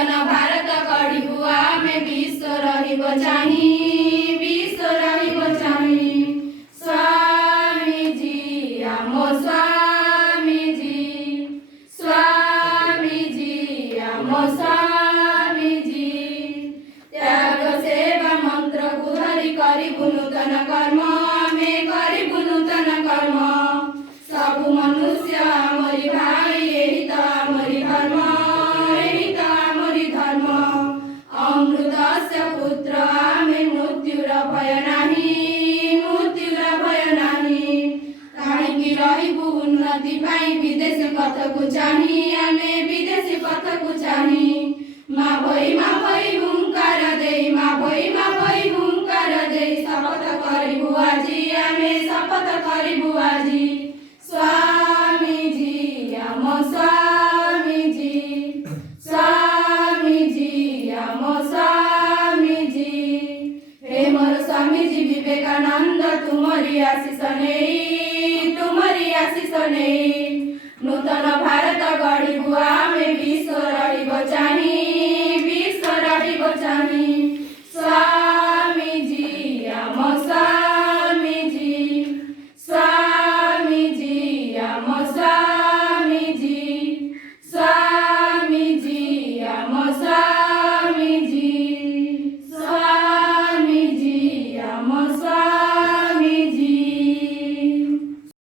नूतन भारत गढ़िबु आमे विश्व रहिब चाहि विश्व रहिब चाहि स्वामीजी आमो स्वामीजी स्वामीजी आमो स्वामीजी त्याग सेवा मंत्र को धरि करिबु नूतन कर्म आमे करिबु नूतन कर्म सबु मनुष्य आमरि भाई एही त आमरि धर्म एही त आमरि धर्म अमृतस्य पुत्र आमे मृत्युर भय नाही मृत्युर भय नाही काहीँकि रहिबु उन्नति पाई विदेशी पथको चाहि आमे विदेशी पथको चाहि मा भई मा